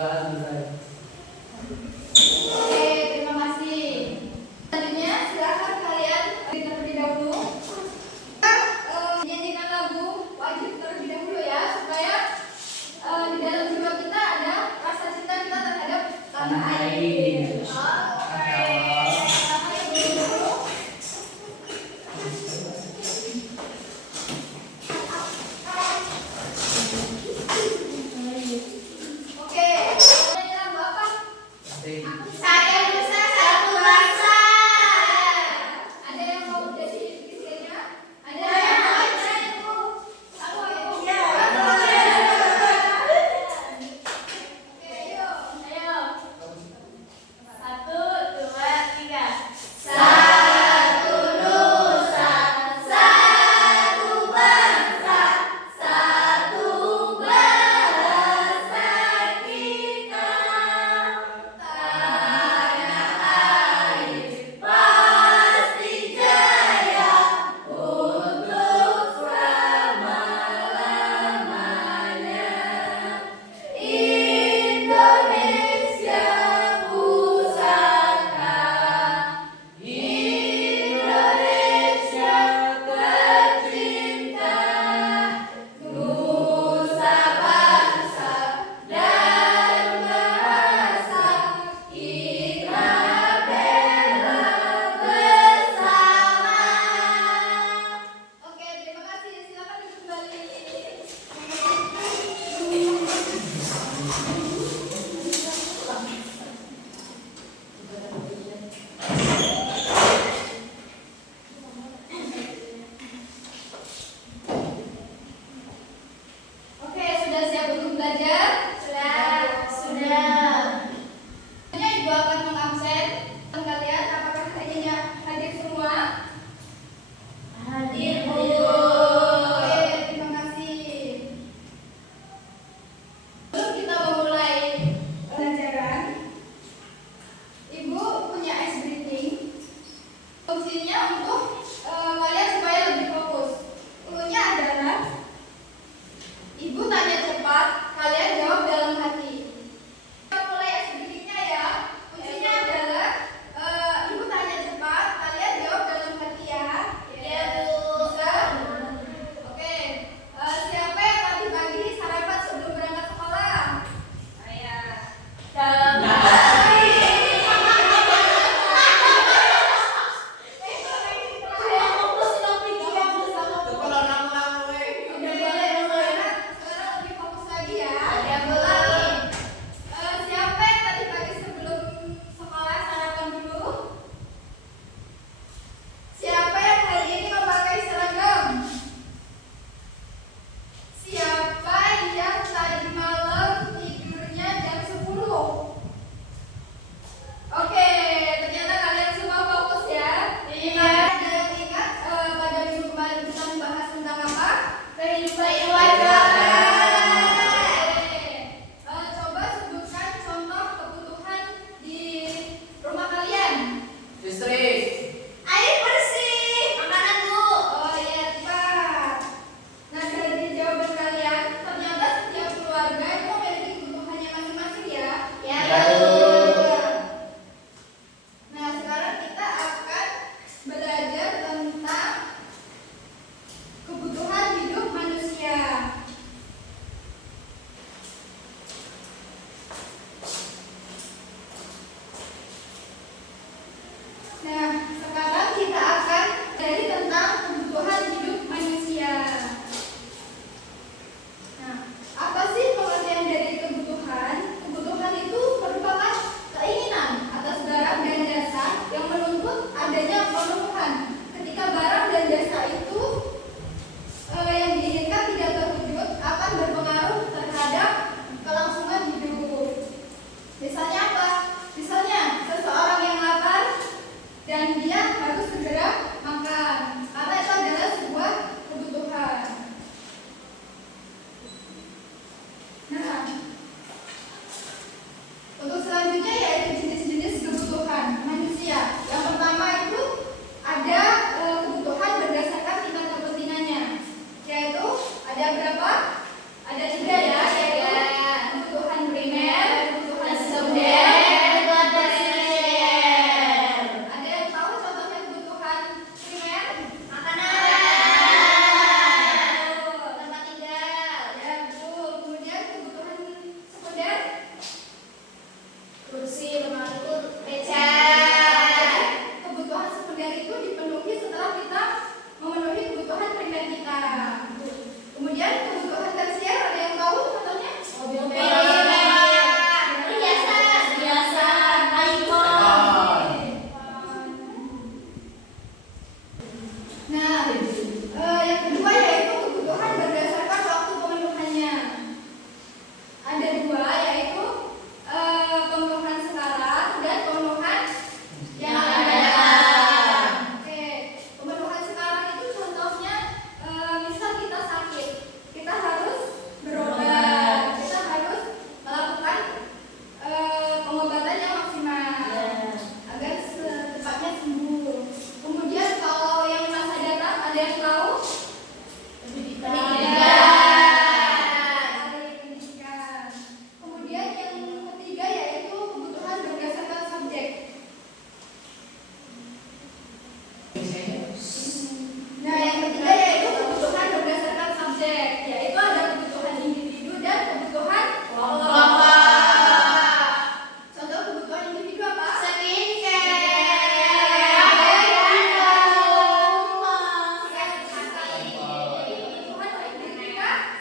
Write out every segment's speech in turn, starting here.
Oke, terima kasih. Selanjutnya silakan kalian terlebih dahulu. Menyanyikan lagu wajib terlebih dahulu ya, supaya di dalam jiwa kita ada rasa cinta kita terhadap tanah air. Ada berapa? Ada 3 ya, yaitu kebutuhan primer,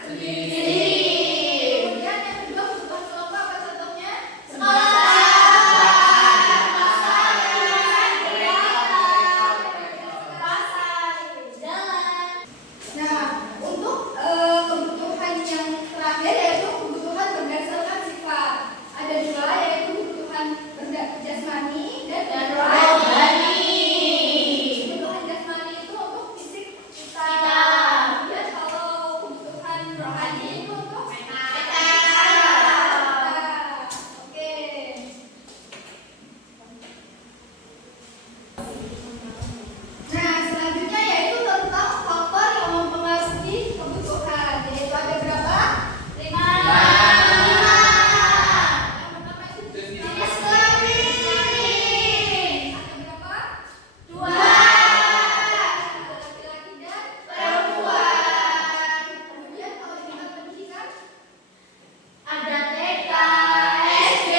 Kemudian yang kedua kebutuhan kelompok apa contohnya? Sekolah. Nah, untuk kebutuhan yang terakhir yaitu kebutuhan berdasarkan sifat. Ada dua, yaitu kebutuhan jasmani dan rohani. Kebutuhan jasmani itu untuk fisik kita. Ya, kalau kebutuhan rohani itu untuk kita. Oke. Nah, selanjutnya yaitu tentang faktor yang mempengaruhi kebutuhan. Yaitu ada berapa? 5. Yang pertama itu jenis kelamin. Ada berapa? 2. Laki-laki dan perempuan. Kemudian kalau di tingkat pendidikan ada TK, SD,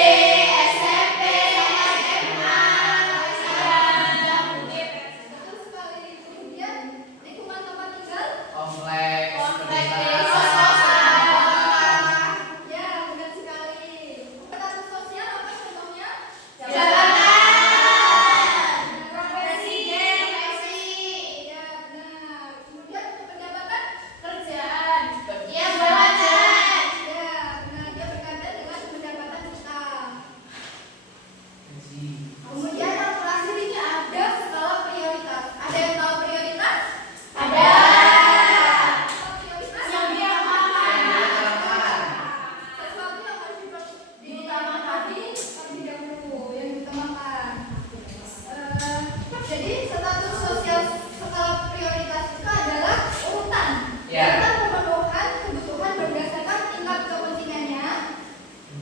SMP, SMA, dan UGM. Betul sekali. Kemudian lingkungan tempat tinggal. Kompleks, Ya, benar sekali. Status sosial apa contohnya? Profesi. Ya, benar. Kemudian untuk pendapatan kerjaan. Ya, benar. Dia berkaitan dengan pendapatan kita. Kemudian yang terakhir ini ada skala prioritas. Ada yang tahu prioritas? Ada. Prioritas yang sesuatu yang harus diutamakan terlebih dahulu, yang diutamakan. Jadi status sosial skala prioritas itu adalah urutan tentang pemenuhan kebutuhan berdasarkan tingkat kepentingannya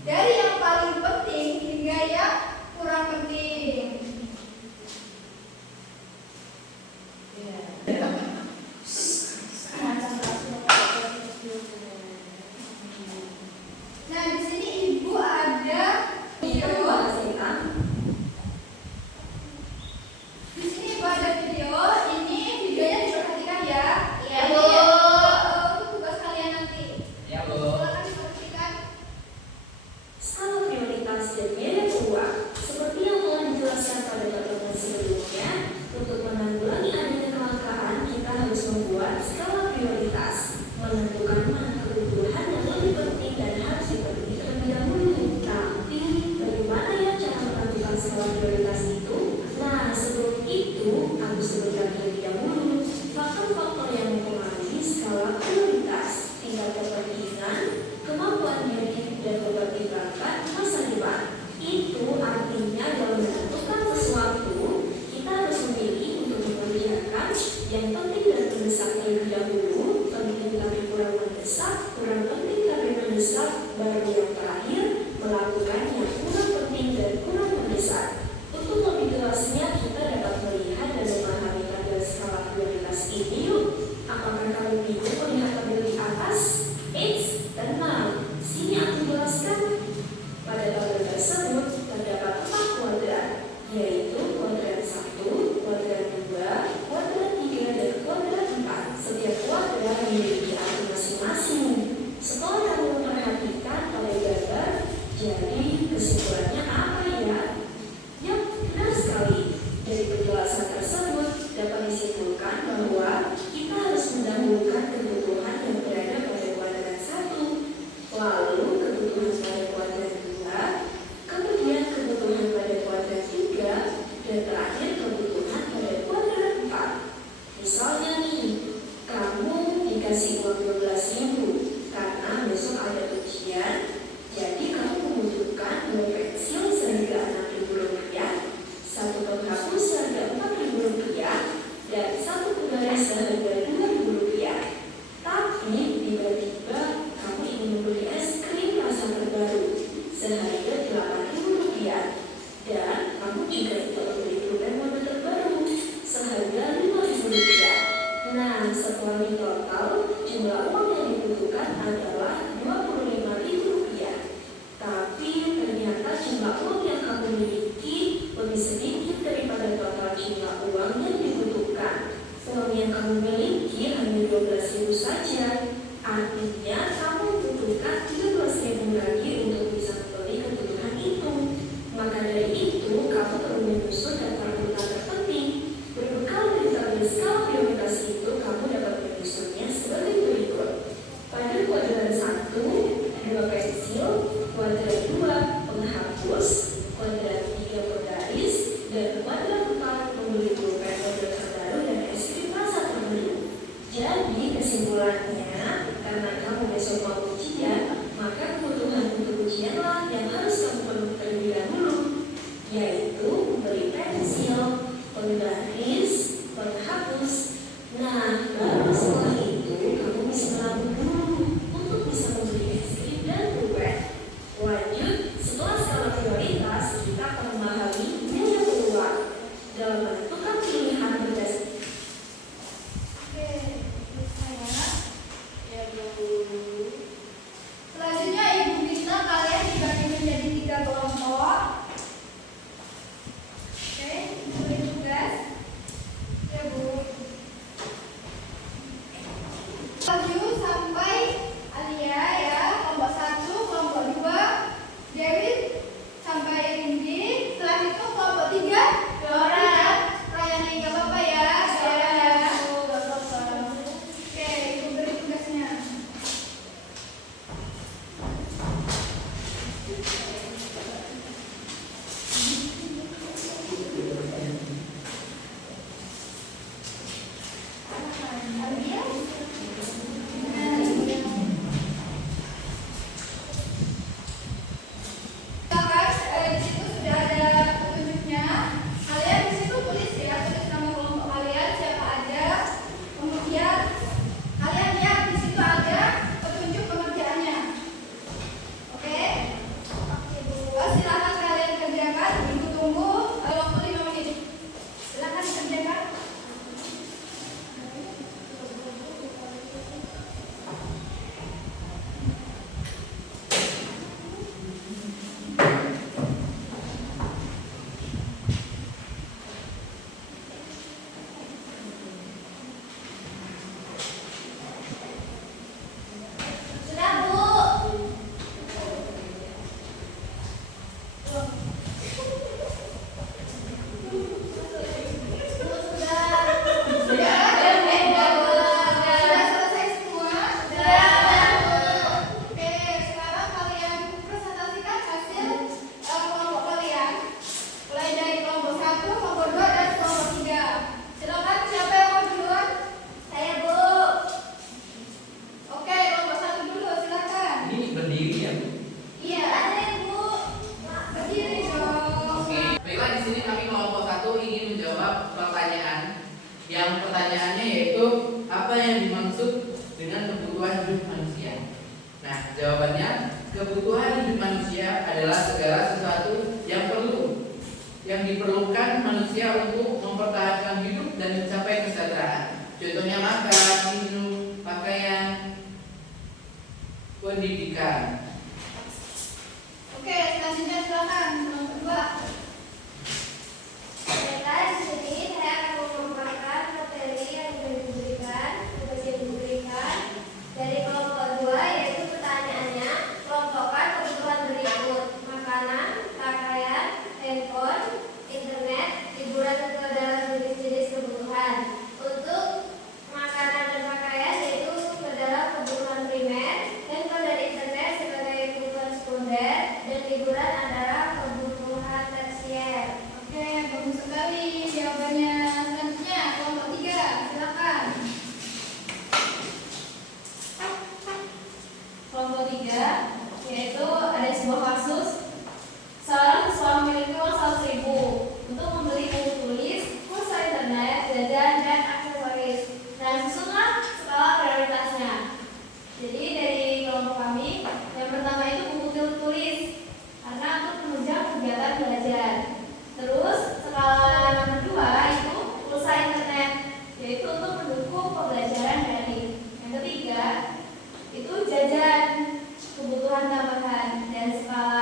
dari yang paling penting hingga yang kurang penting. Nah, di sini Ibu ada video. Di sini Ibu ada video. Ini videonya diperhatikan ya. Iya, Ini, Bu. untuk tugas kalian nanti. Ya, Bu. Silakan diperhatikan. Skala prioritas dan nilai peluang seperti yang telah dijelaskan pada pertemuan sebelumnya. Untuk menanggulangi adanya kelangkaan, kita harus membuat skala prioritas, menentukan mana kebutuhan yang lebih penting dan harus dipenuhi terlebih dahulu. Tapi bagaimana ya cara menentukan skala prioritas itu? Nah, sebelum itu harus sebutkan terlebih dahulu faktor-faktor yang mempengaruhi skala prioritas, tingkat kepentingan, kemampuan diri dan keberpihakan masa depan. Itu artinya dalam menentukan sesuatu, kita harus memilih untuk memperlihatkan yang penting dan mendesak terlebih dahulu, penting tapi kurang mendesak, kurang penting tapi mendesak, baru yang terakhir melakukan yang kurang penting dan kurang mendesak. Untuk lebih jelasnya kita dapat melihat dan memahami tabel skala prioritas ini yuk. Apakah kamu bingung melihat tabel di atas? Eits, tenang. Sini aku jelaskan. Pada tabel tersebut terdapat 4 kuadran, yaitu kuadran 1, kuadran 2, kuadran 3, dan kuadran 4. Setiap kuadran memiliki arti masing-masing. Setelah kamu memperhatikan pada gambar, jadi kesimpulan Jawabannya, kebutuhan hidup manusia adalah segala sesuatu yang diperlukan manusia untuk mempertahankan hidup dan mencapai kesejahteraan. Contohnya makan, minum, pakaian, pendidikan. Oke, selanjutnya silakan nomor kedua. Di sini saya akan memaparkan materi yang diberikan, tugas yang diberikan dari kelompok 2, yaitu pertanyaannya kelompokkan kebutuhan berikut: makanan, pakaian, handphone, internet, hiburan itu adalah jenis-jenis kebutuhan. Untuk makanan dan pakaian yaitu adalah kebutuhan primer, handphone dan internet sebagai kebutuhan sekunder, dan hiburan adalah kebutuhan tersier. Oke, bagus sekali jawabannya. Selanjutnya kelompok 3, silakan. Kelompok 3 yaitu ada sebuah kasus seorang siswa memiliki uang 100.000 untuk membeli buku tulis, pulsa internet, jajan, dan aksesoris. Nah, susunlah skala prioritasnya. Jadi dari kelompok kami, yang pertama itu buku tulis karena untuk menunjang kegiatan belajar. Terus skala yang kedua itu pulsa internet, yaitu untuk mendukung pembelajaran daring. Yang ketiga itu jajan, kebutuhan tambahan. Dan skala